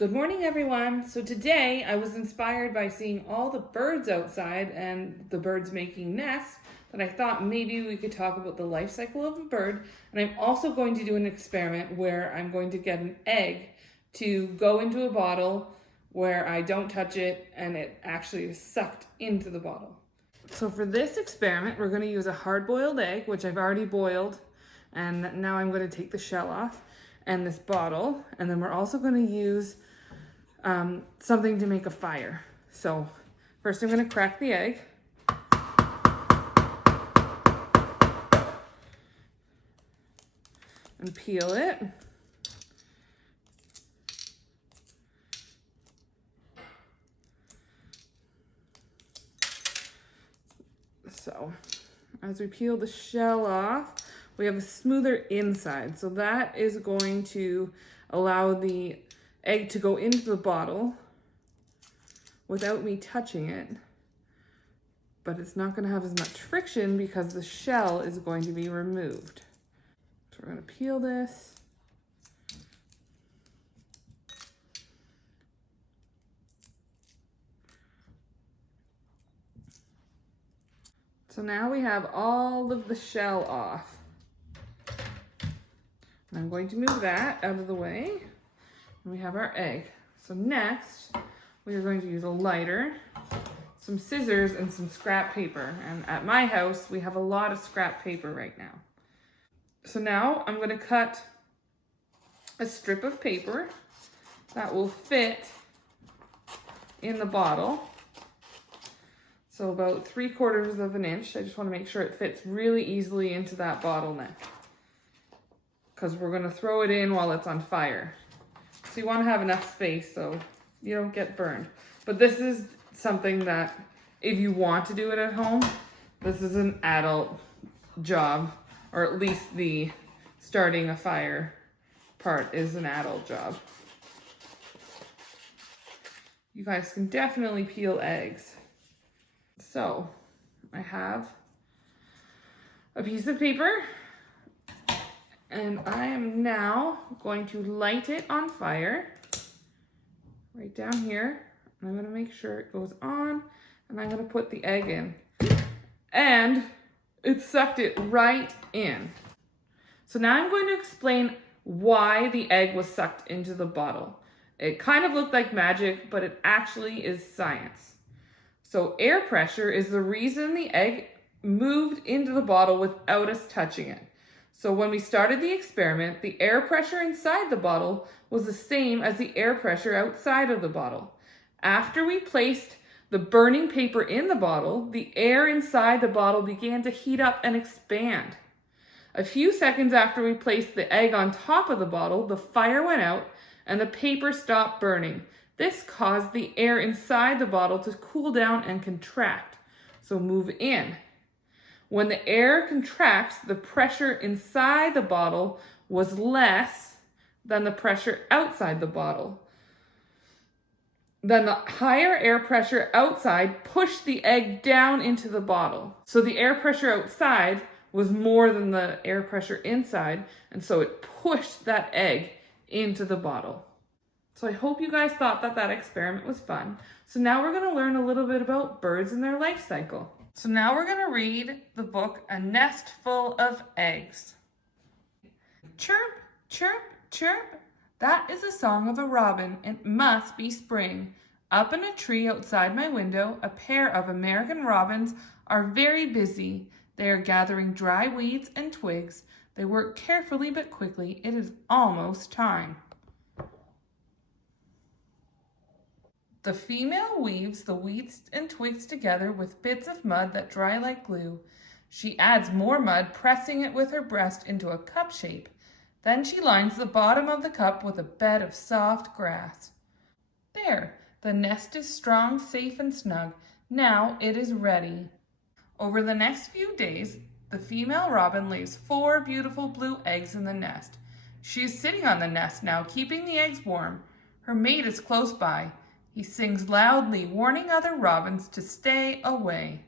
Good morning, everyone. So today I was inspired by seeing all the birds outside and the birds making nests that I thought maybe we could talk about the life cycle of a bird. And I'm also going to do an experiment where I'm going to get an egg to go into a bottle where I don't touch it and it actually is sucked into the bottle. So for this experiment, we're going to use a hard-boiled egg, which I've already boiled, and now I'm going to take the shell off, and this bottle, and then we're also going to use something to make a fire. So first I'm going to crack the egg. And peel it. So as we peel the shell off, we have a smoother inside. So that is going to allow the egg to go into the bottle without me touching it. But it's not going to have as much friction because the shell is going to be removed. So we're going to peel this. So now we have all of the shell off. And I'm going to move that out of the way. And we have our egg. So next, we are going to use a lighter, some scissors, and some scrap paper. And at my house, we have a lot of scrap paper right now. So now I'm going to cut a strip of paper that will fit in the bottle. So about 3/4 of an inch. I just want to make sure it fits really easily into that bottleneck, because we're going to throw it in while it's on fire. So you want to have enough space so you don't get burned. But this is something that if you want to do it at home, this is an adult job, or at least the starting a fire part is an adult job. You guys can definitely peel eggs. So I have a piece of paper, and I am now going to light it on fire right down here. I'm going to make sure it goes on, and I'm going to put the egg in. And it sucked it right in. So now I'm going to explain why the egg was sucked into the bottle. It kind of looked like magic, but it actually is science. So air pressure is the reason the egg moved into the bottle without us touching it. So when we started the experiment, the air pressure inside the bottle was the same as the air pressure outside of the bottle. After we placed the burning paper in the bottle, the air inside the bottle began to heat up and expand. A few seconds after we placed the egg on top of the bottle, the fire went out and the paper stopped burning. This caused the air inside the bottle to cool down and contract, so move in. When the air contracts, the pressure inside the bottle was less than the pressure outside the bottle. Then the higher air pressure outside pushed the egg down into the bottle. So the air pressure outside was more than the air pressure inside, and so it pushed that egg into the bottle. So I hope you guys thought that experiment was fun. So now we're going to learn a little bit about birds and their life cycle. So now we're going to read the book, A Nest Full of Eggs. Chirp, chirp, chirp. That is the song of a robin. It must be spring. Up in a tree outside my window, a pair of American robins are very busy. They are gathering dry weeds and twigs. They work carefully but quickly. It is almost time. The female weaves the weeds and twigs together with bits of mud that dry like glue. She adds more mud, pressing it with her breast into a cup shape. Then she lines the bottom of the cup with a bed of soft grass. There, the nest is strong, safe, and snug. Now it is ready. Over the next few days, the female robin lays 4 beautiful blue eggs in the nest. She is sitting on the nest now, keeping the eggs warm. Her mate is close by. He sings loudly, warning other robins to stay away.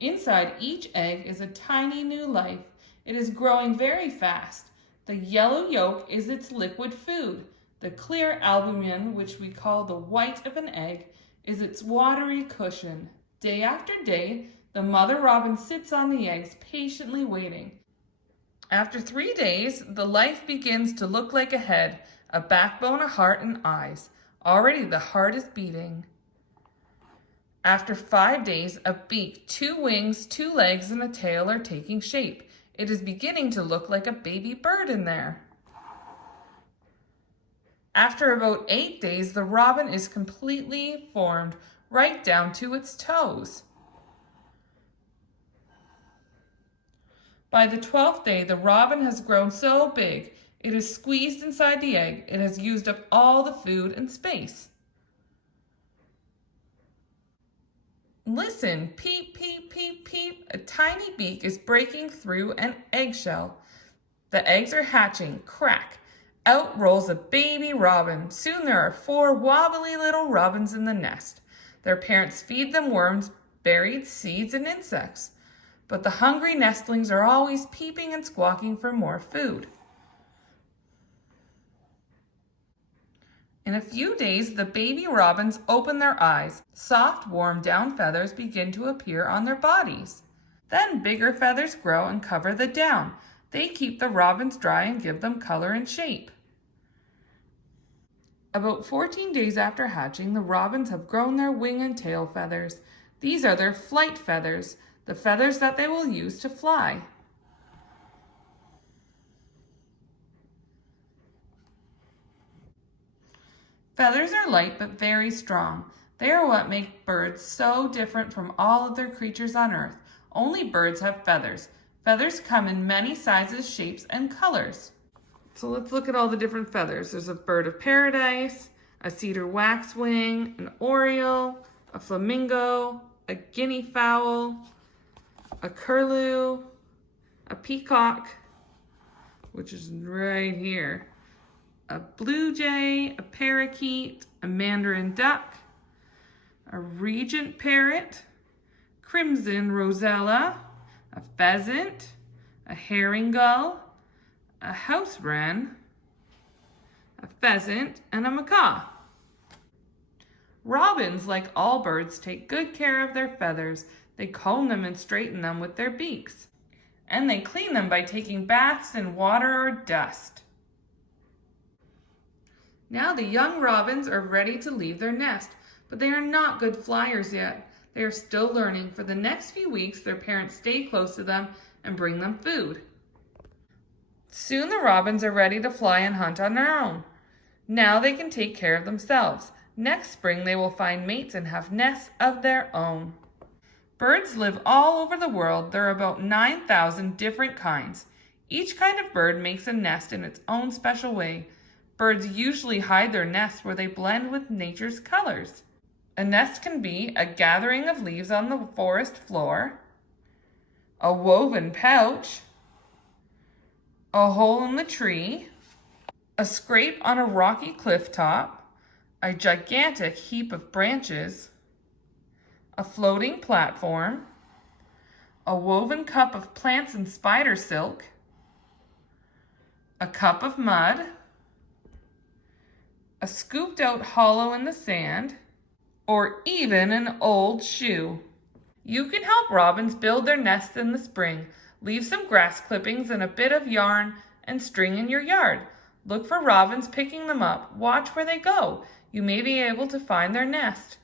Inside each egg is a tiny new life. It is growing very fast. The yellow yolk is its liquid food. The clear albumin, which we call the white of an egg, is its watery cushion. Day after day, the mother robin sits on the eggs, patiently waiting. After 3 days, the life begins to look like a head, a backbone, a heart, and eyes. Already the heart is beating. After 5 days, a beak, 2 wings, 2 legs, and a tail are taking shape. It is beginning to look like a baby bird in there. After about 8 days, the robin is completely formed, right down to its toes. By the 12th day, the robin has grown so big, it is squeezed inside the egg. It has used up all the food and space. Listen, peep, peep, peep, peep. A tiny beak is breaking through an eggshell. The eggs are hatching. Crack. Out rolls a baby robin. Soon there are 4 wobbly little robins in the nest. Their parents feed them worms, berries, seeds, and insects. But the hungry nestlings are always peeping and squawking for more food. In a few days, the baby robins open their eyes. Soft, warm down feathers begin to appear on their bodies. Then bigger feathers grow and cover the down. They keep the robins dry and give them color and shape. About 14 days after hatching, the robins have grown their wing and tail feathers. These are their flight feathers, the feathers that they will use to fly. Feathers are light but very strong. They are what make birds so different from all other creatures on earth. Only birds have feathers. Feathers come in many sizes, shapes, and colors. So let's look at all the different feathers. There's a bird of paradise, a cedar waxwing, an oriole, a flamingo, a guinea fowl, a curlew, a peacock, which is right here, a blue jay, a parakeet, a mandarin duck, a regent parrot, crimson rosella, a pheasant, a herring gull, a house wren, a pheasant, and a macaw. Robins, like all birds, take good care of their feathers. They comb them and straighten them with their beaks. And they clean them by taking baths in water or dust. Now the young robins are ready to leave their nest, but they are not good flyers yet. They are still learning. For the next few weeks, their parents stay close to them and bring them food. Soon the robins are ready to fly and hunt on their own. Now they can take care of themselves. Next spring, they will find mates and have nests of their own. Birds live all over the world. There are about 9,000 different kinds. Each kind of bird makes a nest in its own special way. Birds usually hide their nests where they blend with nature's colors. A nest can be a gathering of leaves on the forest floor, a woven pouch, a hole in the tree, a scrape on a rocky cliff top, a gigantic heap of branches, a floating platform, a woven cup of plants and spider silk, a cup of mud, a scooped out hollow in the sand, or even an old shoe. You can help robins build their nests in the spring. Leave some grass clippings and a bit of yarn and string in your yard. Look for robins picking them up. Watch where they go. You may be able to find their nest.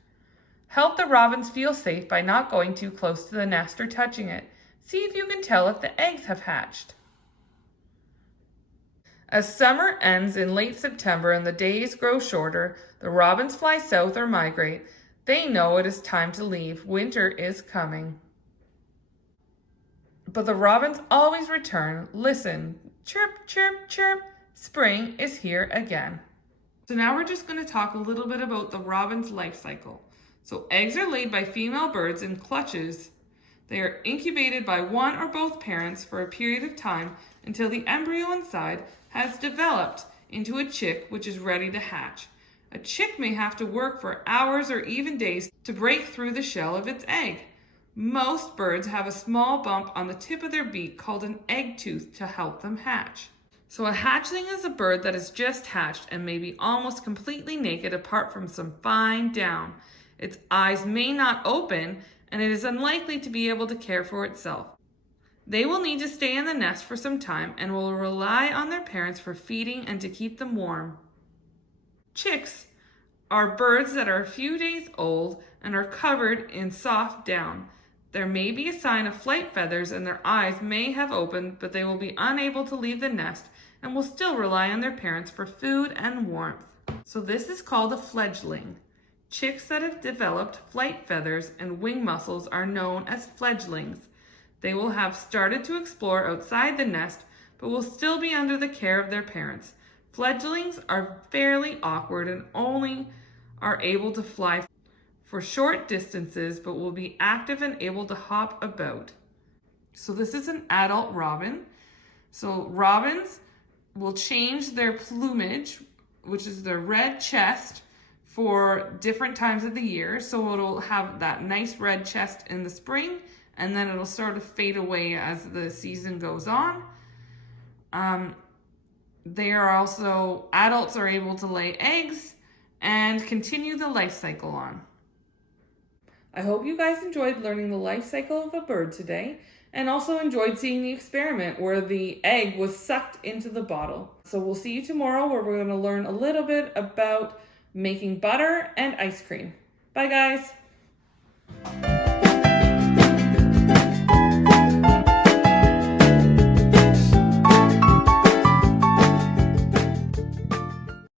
Help the robins feel safe by not going too close to the nest or touching it. See if you can tell if the eggs have hatched. As summer ends in late September and the days grow shorter, the robins fly south or migrate. They know it is time to leave. Winter is coming. But the robins always return. Listen, chirp, chirp, chirp. Spring is here again. So now we're just going to talk a little bit about the robin's life cycle. So eggs are laid by female birds in clutches. They are incubated by one or both parents for a period of time until the embryo inside has developed into a chick which is ready to hatch. A chick may have to work for hours or even days to break through the shell of its egg. Most birds have a small bump on the tip of their beak called an egg tooth to help them hatch. So a hatchling is a bird that is just hatched and may be almost completely naked apart from some fine down. Its eyes may not open, and it is unlikely to be able to care for itself. They will need to stay in the nest for some time and will rely on their parents for feeding and to keep them warm. Chicks are birds that are a few days old and are covered in soft down. There may be a sign of flight feathers and their eyes may have opened, but they will be unable to leave the nest and will still rely on their parents for food and warmth. So this is called a fledgling. Chicks that have developed flight feathers and wing muscles are known as fledglings. They will have started to explore outside the nest, but will still be under the care of their parents. Fledglings are fairly awkward and only are able to fly for short distances, but will be active and able to hop about. So this is an adult robin. So robins will change their plumage, which is their red chest, for different times of the year. So it'll have that nice red chest in the spring, and then it'll sort of fade away as the season goes on. They are also, adults are able to lay eggs and continue the life cycle on. I hope you guys enjoyed learning the life cycle of a bird today, and also enjoyed seeing the experiment where the egg was sucked into the bottle. So we'll see you tomorrow where we're going to learn a little bit about making butter and ice cream. Bye guys.